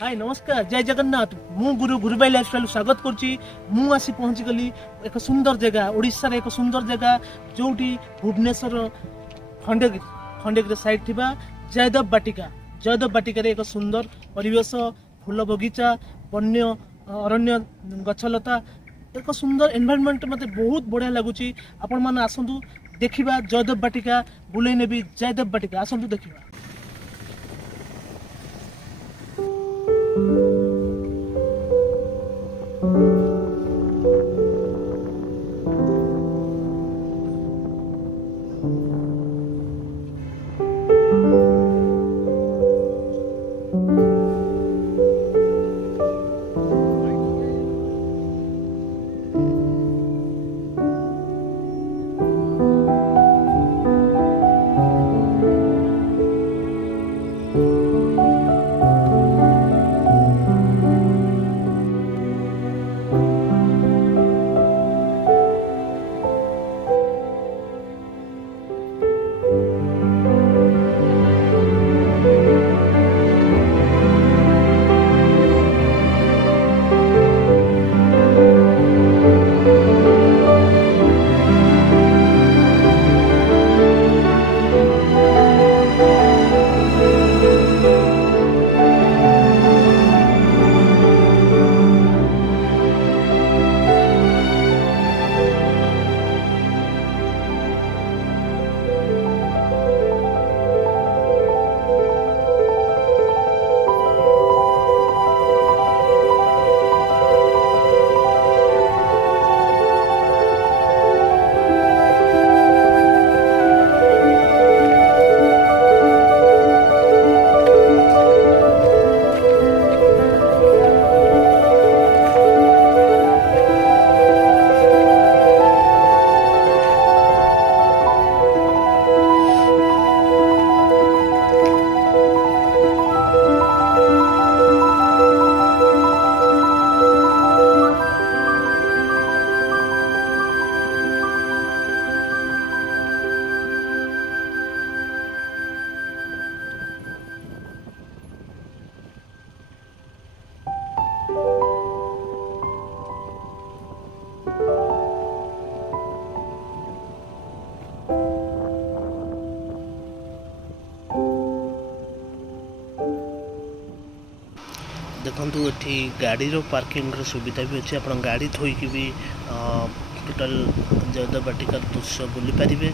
हाय नमस्कार जय जगन्नाथ मु गुरु गुरुबाई लाइफस्टाइल स्वागत करुच्ची मु आसी पहुँची गली एक सुंदर जगह ओडिशा रे एक सुंदर जगह जोटी भुवनेश्वर खंडगिरी खंडगिरी साइड थिबा जयदेव बाटिका रे एक सुंदर परिवेश फूल बगीचा वन्य अरण्य गछलता एक सुंदर एनवायरनमेंट मते बहुत बढ़िया लगुची आपण माने आसंतु देखिबा जयदेव बाटिका बुले नेबी जयदेव बाटिका आसंतु देखिबा। देखु ये गाड़ी पार्किंग सुविधा भी अच्छे आप गाड़ी थोक भी टोटाल जयदेव बाटिका दृश्य बुली पारे।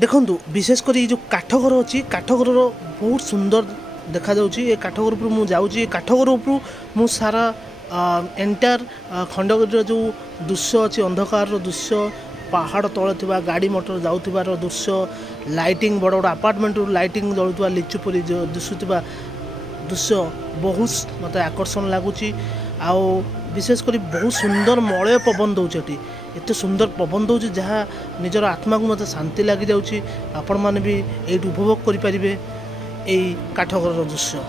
देखु विशेषकर ये जो काठघर अच्छी काठघर बहुत सुंदर देखा जाऊँगी। ये काठघर उपर मुझे जाऊँगी काठघर उपर मु सारा एंटायर खंडगिरी जो दृश्य अच्छी अंधकार दृश्य पहाड़ तले थी गाड़ी मोटर जाऊर दृश्य लाइटिंग बड़ बड़ आपार्टमेंट लाइटिंग जलुवा लिचु परी जो दिशुवा दृश्य बहुत मत आकर्षण लगुच। विशेषकर बहुत सुंदर मलय पवन दौर एत सुंदर पवन दौर जहाँ निजर आत्मा को मत शांति लगी जाऊँगी। आपण मैंने भी ये उपभोग करें यही काठघर दृश्य।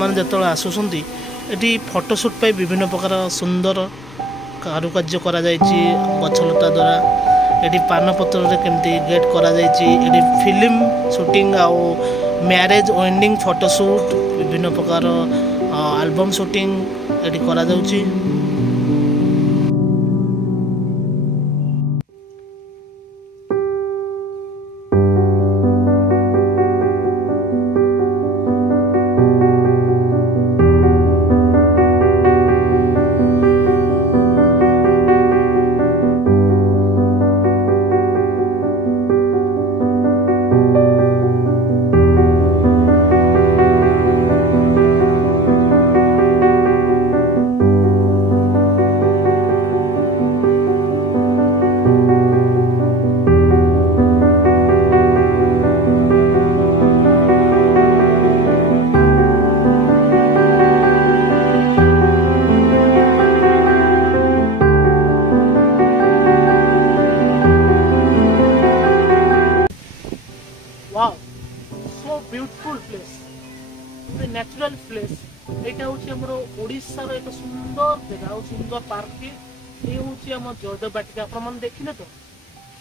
मैंने जो आसुँच ये फोटोशूट पे विभिन्न प्रकार सुंदर कारुकार्य करा गछलता द्वारा ये पानपत्र केमती गेट करा ये फिल्म शूटिंग आउ मैरेज वेडिंग फोटोशूट विभिन्न प्रकार एल्बम शूटिंग ये करा जाउची। Wow so beautiful place natural place यहाँ हूँ आम ओडार एक सुंदर जगह और सुंदर पार्क ये हूँ आम जयदेव बाटिका आप देखिले तो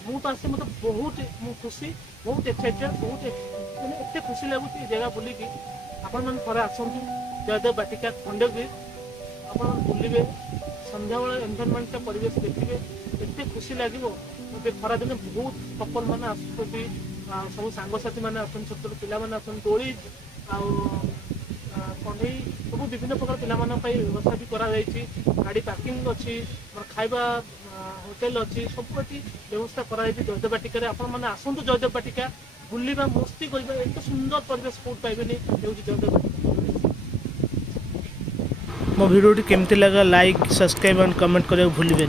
मुझे आसे मत बहुत खुशी बहुत एक्साइटेड बहुत मैंने एत खुशी लगुच जगह बुलिकी आपण मैंने थे आसतु जयदेव बाटिका खंडगिरी आप बुलिए संध्या बेला एनवायरनमेंट परिवेश देखिए एत खुशी लगे खरा दिन बहुत कपल मैंने आसुँच सब सांगसाथी मैंने आसन छोट छोट पिला आसन दोली कढ़ई सब विभिन्न प्रकार पे व्यवस्था भी करा गाड़ी पार्किंग अच्छी खाइबा होटेल अच्छी सब व्यवस्था कराई जयदेव बाटिका आपण मैंने आसतु जयदेव बाटिका बुलवा मस्ती करवा एत सुंदर परिवेश कौट पाइबे जयदेव बाटिका। मो वीडियो केमती लगा लाइक सब्सक्राइब एंड कमेंट करने भूलें।